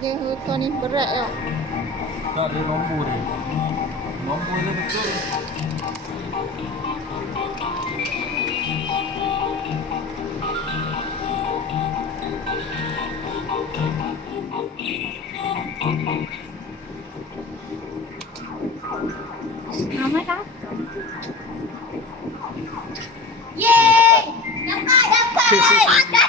je kau ni berat tau. Tak ada nombor dia. Nombor dia betul. Selamat dah. Yeay! Dapat!